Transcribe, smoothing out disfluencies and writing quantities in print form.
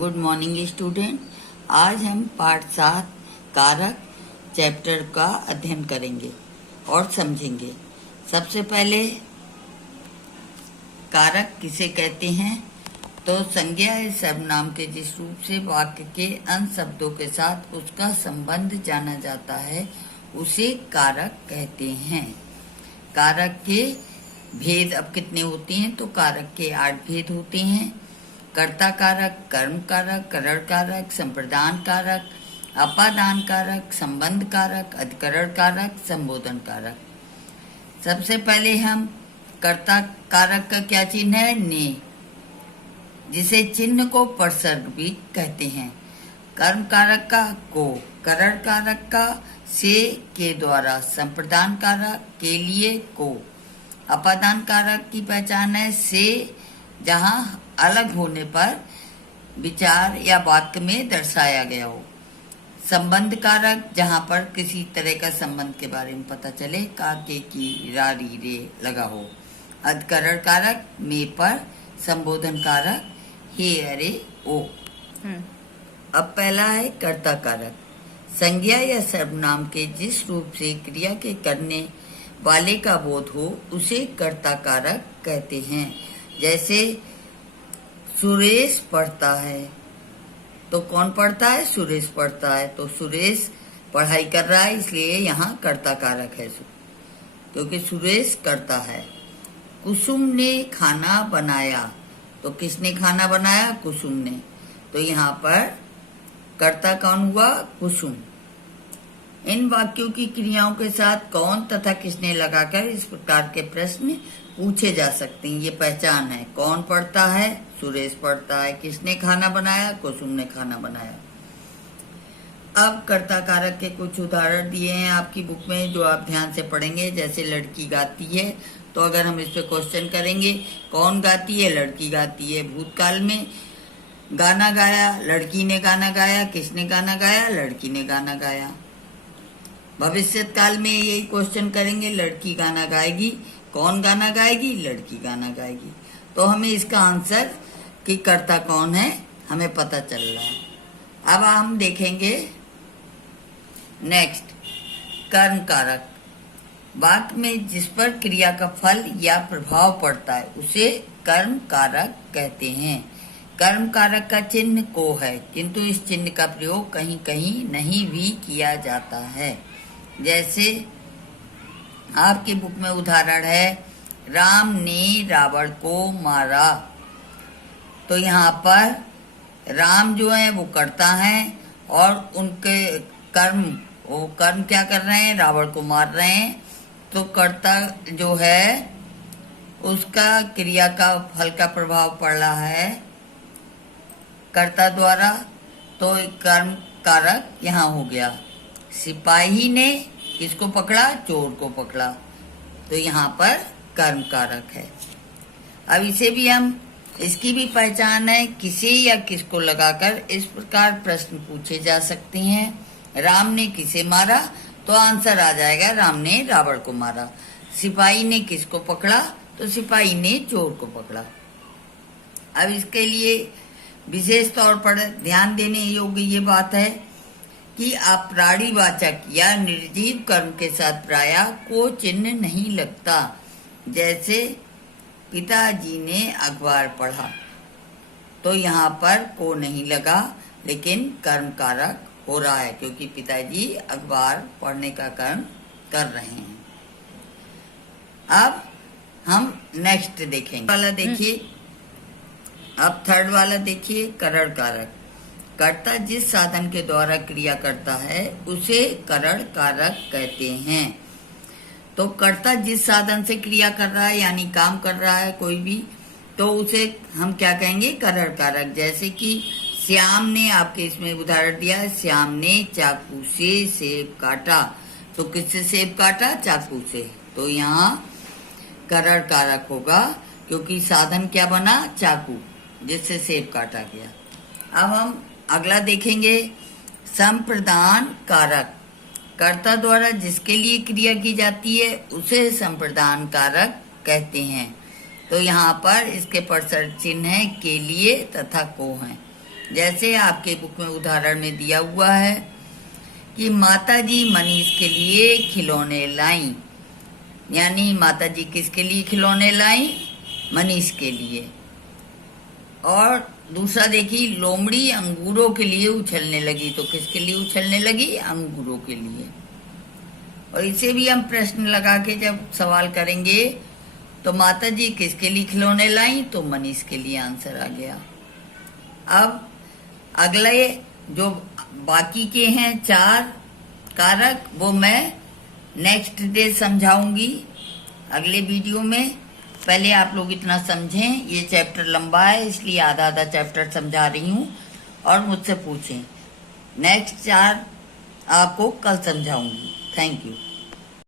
Good morning student. आज हम पाठ 7 कारक चैप्टर का अध्ययन करेंगे और समझेंगे। सबसे पहले कारक किसे कहते हैं? तो संज्ञा या सर्वनाम के जिस रूप से वाक्य के अन्य शब्दों के साथ उसका संबंध जाना जाता है उसे कारक कहते हैं। कारक के भेद अब कितने होते हैं? तो कारक के 8 भेद होते हैं। कर्ता कारक, कर्म कारक, करण कारक, संप्रदान कारक, अपादान कारक, संबंध कारक, अधिकरण कारक, संबोधन कारक। सबसे पहले हम कर्ता कारक का क्या चिन्ह है? ने, जिसे चिन्ह को परसर्ग भी कहते हैं। कर्म कारक का को, करण कारक का से के द्वारा, संप्रदान कारक के लिए को। अपादान कारक की पहचान है से जहां अलग होने पर विचार या वाक्य में दर्शाया गया हो। संबंध कारक जहां पर किसी तरह का संबंध के बारे में पता चले, का, के, की, रा, री, रे लगा हो। अधिकरण कारक में पर, संबोधन कारक हे, अरे, ओ। अब पहला है कर्ता कारक। संज्ञा या सर्वनाम के जिस रूप से क्रिया के करने वाले का बोध हो उसे कर्ता कारक कहते हैं। जैसे सुरेश पढ़ता है, तो कौन पढ़ता है? सुरेश पढ़ता है। तो सुरेश पढ़ाई कर रहा है, इसलिए यहाँ कर्ता कारक है, क्योंकि सुरेश करता है। कुसुम ने खाना बनाया, तो किसने खाना बनाया? कुसुम ने। तो यहाँ पर कर्ता कौन हुआ? कुसुम। इन वाक्यों की क्रियाओं के साथ कौन तथा किसने लगाकर इस प्रकार के प्रश्न पूछे जा सकते हैं। ये पहचान है। कौन पढ़ता है? सुरेश पढ़ता है। किसने खाना बनाया? कुसुम ने खाना बनाया। अब कर्ता कारक के कुछ उदाहरण दिए हैं आपकी बुक में, जो आप ध्यान से पढ़ेंगे। जैसे लड़की गाती है, तो अगर हम इस पे क्वेश्चन करेंगे, कौन गाती है? लड़की गाती है। भूतकाल में गाना गाया, लड़की ने गाना गाया। किसने गाना गाया? लड़की ने गाना गाया। भविष्य काल में यही क्वेश्चन करेंगे, लड़की गाना गाएगी। कौन गाना गाएगी? लड़की गाना गाएगी। तो हमें इसका आंसर कि कर्ता कौन है हमें पता चल रहा है। अब हम देखेंगे नेक्स्ट, कर्म कारक। वाक्य में जिस पर क्रिया का फल या प्रभाव पड़ता है उसे कर्म कारक कहते हैं। कर्म कारक का चिन्ह को है, किंतु इस चिन्ह का प्रयोग कहीं कहीं नहीं भी किया जाता है। जैसे आपकी बुक में उदाहरण है, राम ने रावण को मारा। तो यहाँ पर राम जो है वो कर्ता है और उनके वो कर्म क्या कर रहे हैं? रावण को मार रहे हैं। तो कर्ता जो है उसका क्रिया का फल का प्रभाव पड़ रहा है कर्ता द्वारा, तो कर्म कारक यहाँ हो गया। सिपाही ने किसको पकड़ा? चोर को पकड़ा। तो यहाँ पर कर्म कारक है। अब इसे भी इसकी भी पहचान है, किसे या किसको लगाकर इस प्रकार प्रश्न पूछे जा सकते हैं। राम ने किसे मारा? तो आंसर आ जाएगा राम ने रावण को मारा। सिपाही ने किसको पकड़ा? तो सिपाही ने चोर को पकड़ा। अब इसके लिए विशेष तौर पर ध्यान देने योग्य ये बात है कि अपराधीवाचक या निर्जीव कर्म के साथ प्रायः को चिन्ह नहीं लगता। जैसे पिताजी ने अखबार पढ़ा, तो यहाँ पर को नहीं लगा, लेकिन कर्म कारक हो रहा है क्योंकि पिताजी अखबार पढ़ने का कर्म कर रहे हैं। अब हम नेक्स्ट देखेंगे वाला देखिए। अब थर्ड वाला देखिए, करण कारक। कर्ता जिस साधन के द्वारा क्रिया करता है उसे करण कारक कहते हैं। तो कर्ता जिस साधन से क्रिया कर रहा है यानी काम कर रहा है कोई भी, तो उसे हम क्या कहेंगे? करण कारक। जैसे कि श्याम ने, आपके इसमें उदाहरण दिया है, श्याम ने चाकू से सेब काटा। तो किससे सेब काटा? चाकू से। तो यहाँ करण कारक होगा क्योंकि साधन क्या बना? चाकू, जिससे सेब काटा गया। अब हम अगला देखेंगे, संप्रदान कारक। कर्ता द्वारा जिसके लिए क्रिया की जाती है उसे संप्रदान कारक कहते हैं। तो यहाँ पर इसके परसर्ग चिन्ह है, के लिए तथा को हैं। जैसे आपके बुक में उदाहरण में दिया हुआ है कि माताजी मनीष के लिए खिलौने लाई, यानी माताजी किसके लिए खिलौने लाई? मनीष के लिए। और दूसरा देखिए, लोमड़ी अंगूरों के लिए उछलने लगी, तो किसके लिए उछलने लगी? अंगूरों के लिए। और इसे भी हम प्रश्न लगा के जब सवाल करेंगे तो माताजी किसके लिए खिलौने लाई? तो मनीष के लिए आंसर आ गया। अब अगले जो बाकी के हैं 4 कारक, वो मैं नेक्स्ट डे समझाऊंगी अगले वीडियो में। पहले आप लोग इतना समझें, ये चैप्टर लंबा है इसलिए आधा आधा चैप्टर समझा रही हूँ, और मुझसे पूछें। नेक्स्ट 4 आपको कल समझाऊंगी। Thank you.